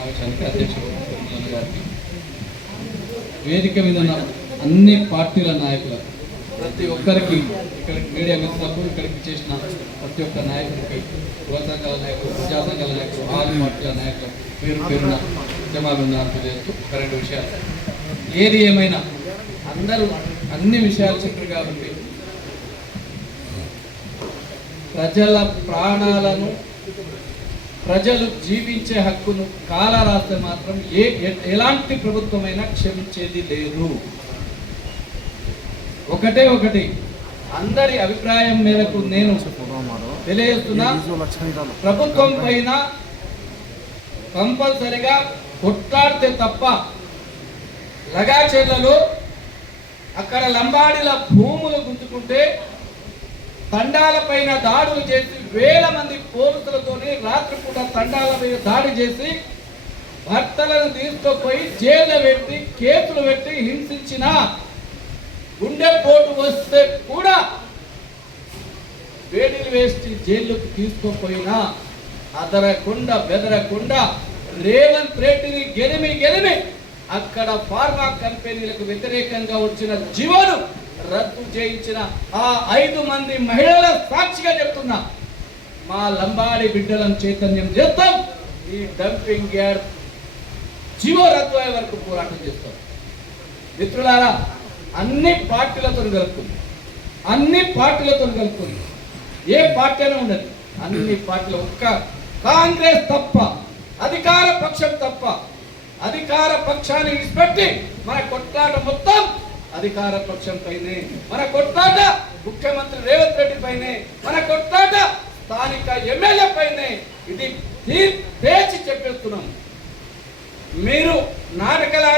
సమావేశానికి అధ్యక్షుడు గారికి, వేదిక మీద ఉన్న అన్ని పార్టీల నాయకులకు, ప్రతి ఒక్కరికి, ఇక్కడికి మీడియా మిత్రులకు, ఇక్కడికి చేసిన ప్రతి ఒక్క నాయకుడికి, యువ సంఘాల నాయకులు, ప్రజా సంఘాల నాయకులు, ఆరు పార్టీల నాయకులు పేరు పేరున జమాబిందాలు తెలియజేస్తూ రెండు విషయాలు. ఏది ఏమైనా అందరూ అన్ని విషయాలు చెప్పారు కాబట్టి ప్రజల ప్రాణాలను, ప్రజలు జీవించే హక్కును కాల రాస్తే మాత్రం ఎలాంటి ప్రభుత్వమైనా క్షమించేది లేదు. ఒకటి అందరి అభిప్రాయం మేరకు నేను తెలియజేస్తున్నా, ప్రభుత్వం పైన కంపల్సరిగా కొట్లాడితే తప్ప లగాచెర్లలో అక్కడ లంబాడీల భూములు గుంజుకుంటే తండాల పైన దాడులు చేసి వేల మంది పోలీసులతోని రాత్రిపూట తండాల మీద దాడి చేసి భర్తలను తీసుకుపోయి జైలు పెట్టి కేసులు పెట్టి హింసించిన, గుండెపోటు వస్తే కూడా వేడిలు వేసి జైలుకు తీసుకుపోయినా అదరకుండా బెదరకుండా రేవంత్ రెడ్డిని గెలిమి అక్కడ ఫార్మా కంపెనీలకు వ్యతిరేకంగా వచ్చిన జీవోను రద్దు చేయించిన ఆ 5 మంది మహిళల సాక్షిగా చెప్తున్నా, మా లంబాడి బిడ్డలను చైతన్యం చేస్తాం. ఈ డంపింగ్ యార్డ్ జీవో రద్దు అయ్యే వరకు పోరాటం చేస్తాం. మిత్రులారా, అన్ని పార్టీలతో కలుపుకుంది, ఏ పార్టీ అయినా ఉండదు, అన్ని పార్టీలు, ఒక్క కాంగ్రెస్ తప్ప, అధికార పక్షం తప్ప, అధికార పక్షాన్ని విడిచిపెట్టి మన కొట్లాట మొత్తం అధికార పక్షం పైనే, మన కొట్లాట ముఖ్యమంత్రి రేవంత్ రెడ్డి పైనే, మన కొట్లాట స్థానిక ఎమ్మెల్యే పైనే. ఇది తేల్చి చెప్పేస్తున్నాం. మీరు నాటకాలు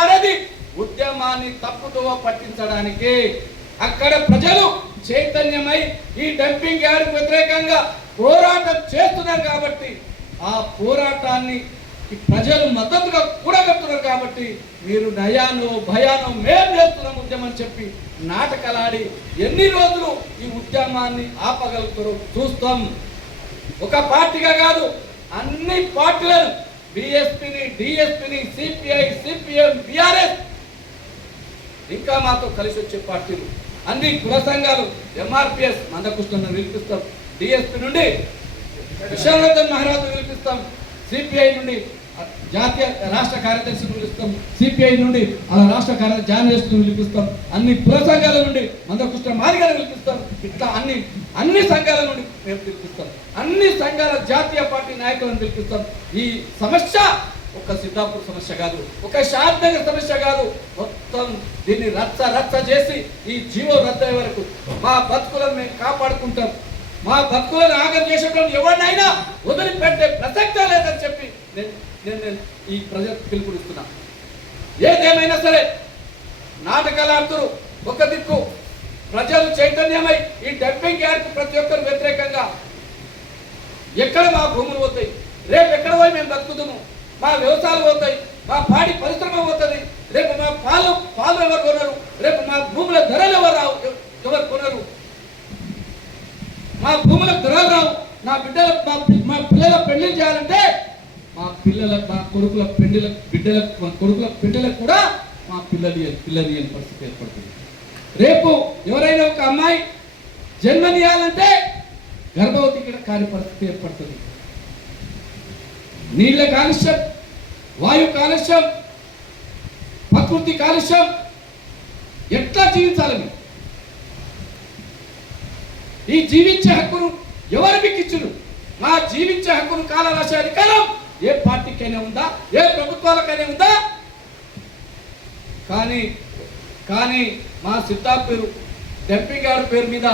ఆడేది ఉద్యమాన్ని తప్పుదోవ పట్టించడానికి. అక్కడ ప్రజలు చైతన్యమై ఈ డంపింగ్ యార్డ్కు వ్యతిరేకంగా పోరాటం చేస్తున్నారు కాబట్టి, ఆ పోరాటాన్ని ప్రజలు మద్దతుగా కూడగట్టున్నారు కాబట్టి మీరు నయానో భయానో మేం చేస్తున్నాం ఉద్యమం చెప్పి నాటకాలాడి ఎన్ని రోజులు ఈ ఉద్యమాన్ని ఆపగలుగుతారో చూస్తాం. ఒక పార్టీగా కాదు, అన్ని పార్టీలను, బీఎస్పీని, డిఎస్పీని, సిపిఐ, సిపిఎం, బిఆర్ఎస్, ఇంకా మాతో కలిసి వచ్చే పార్టీలు, అన్ని కుల సంఘాలు, ఎంఆర్పిఎస్ మందకృష్ణను పిలిపిస్తాం, డిఎస్పీ నుండి విశ్వనాథన్ మహారాజు పిలిపిస్తాం, సిపిఐ నుండి జాతీయ రాష్ట్ర కార్యదర్శిని పిలుస్తాం, సిపిఐ నుండి అలా రాష్ట్ర జార్నలిస్టులను పిలిపిస్తాం, అన్ని కుల సంఘాల నుండి మందకృష్ణ మాదిగను పిలిపిస్తాం. ఇట్లా అన్ని సంఘాల నుండి మేము పిలిపిస్తాం, అన్ని సంఘాల జాతీయ పార్టీ నాయకులను పిలిపిస్తాం. ఈ సమస్య ఒక సిద్ధాపూర్ సమస్య కాదు, ఒక షాద్నగర్ సమస్య కాదు, మొత్తం దీన్ని రచ్చ చేసి ఈ జీవో రద్దయ్యే వరకు మా బతుకులను మేము కాపాడుకుంటాం. మా భక్తులను ఆగం చేసేటప్పుడు ఎవరినైనా వదిలిపెట్టే ప్రసక్తే లేదని చెప్పి నేను ఈ ప్రజలకు పిలుపునిస్తున్నా. ఏదేమైనా సరే నాటకాలు ఆడుతురు, ఒక దిక్కు ప్రజలు చైతన్యమై ఈ డంపింగ్ యార్డ్కు ప్రతి ఒక్కరు వ్యతిరేకంగా, ఎక్కడ మా భూములు పోతాయి, రేపు ఎక్కడ పోయి మేము బతుకుతాము, మా వ్యవసాయాలు పోతాయి, మా పాడి పరిశ్రమ పోతుంది, రేపు మా పాలు ఎవరు కొనరు, రేపు మా భూముల ధరలు ఎవరు కొనరు, మా భూములకు ధరలు రావు, మా పిల్లల పెళ్లి చేయాలంటే మా కొడుకుల పెళ్లిలకు కూడా మా పిల్లలు పరిస్థితి ఏర్పడుతుంది. రేపు ఎవరైనా ఒక అమ్మాయి జన్మనియాలంటే గర్భవతి కూడా కాని పరిస్థితి ఏర్పడుతుంది. నీళ్ళ కాలుష్యం, వాయు కాలుష్యం, ప్రకృతి కాలుష్యం, ఎట్లా జీవించాలని? ఈ జీవించే హక్కును ఎవరు మీకు ఇచ్చును? మా జీవించే హక్కును కాల రాసే అధికారం ఏ పార్టీకైనా ఉందా? ఏ ప్రభుత్వాలకైనా ఉందా? కానీ మా సిద్ధాపూర్ డంపింగ్ యార్డ్ పేరు మీద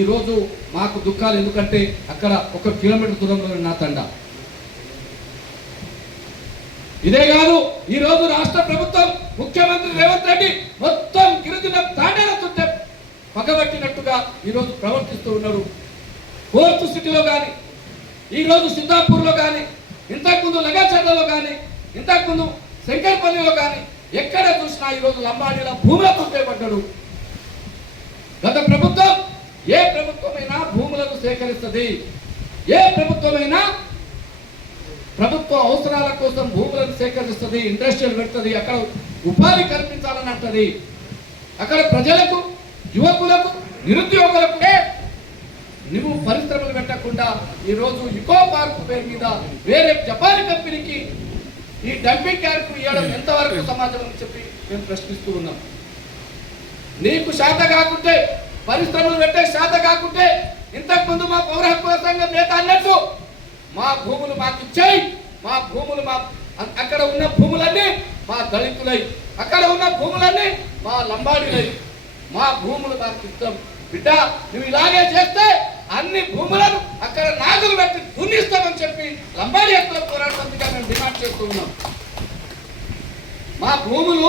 ఈరోజు మాకు దుఃఖాలు. ఎందుకంటే అక్కడ 1 కిలోమీటర్ దూరంలో నా తండా. ఇదే కాదు, ఈరోజు రాష్ట్ర ప్రభుత్వం, ముఖ్యమంత్రి రేవంత్ రెడ్డి మొత్తం గిరిజన తాండాలతో పగబట్టినట్టుగా ఈరోజు ప్రవర్తిస్తూ ఉన్నారు. కోర్టు సిటీలో కానీ, ఈరోజు సిద్ధాపూర్లో కానీ, ఇంతకుముందు లగాచర్లలో కానీ, ఇంతకుముందు శంకర్పల్లిలో కానీ, ఎక్కడ చూసినా ఈరోజు లంబాడీల భూములకు చేపట్టాడు. గత ప్రభుత్వం, ఏ ప్రభుత్వమైనా భూములను సేకరిస్తుంది, ఏ ప్రభుత్వమైనా ప్రభుత్వ అవసరాల కోసం భూములను సేకరిస్తుంది, ఇండస్ట్రియల్ పెడుతుంది, అక్కడ ఉపాధి కల్పించాలని అంటది. అక్కడ ప్రజలకు, యువకులకు, నిరుద్యోగులకు నువ్వు పరిశ్రమలు పెట్టకుండా ఈరోజు ఇకో పార్క్ పేరు మీద వేరే జపాన్ కంపెనీకి ఈ డంపింగ్ యార్డ్ ఇవ్వడం ఎంతవరకు సమాజం అని చెప్పి మేము ప్రశ్నిస్తూ ఉన్నాం. నీకు శాత కాకుంటే, పరిశ్రమలు పెట్టే శాత కాకుంటే, ఇంతకుముందు మా పౌర హక్కుల సంఘం నేత అన్నట్టు మా భూములు మాకు ఇచ్చాయి, మా భూములు అక్కడ ఉన్న భూములన్నీ మా దళితులై, అక్కడ ఉన్న భూములన్నీ మా లంబాడిలై, మా భూములు మాకు ఇస్తాం బిడ్డ. నువ్వు ఇలాగే చేస్తే అన్ని భూములను అక్కడ నాగులు పెట్టి దున్నిస్తామని చెప్పి లంబాడి హక్కుల పోరాట సమితిగా మేము డిమాండ్ చేస్తూ ఉన్నాం. మా భూములు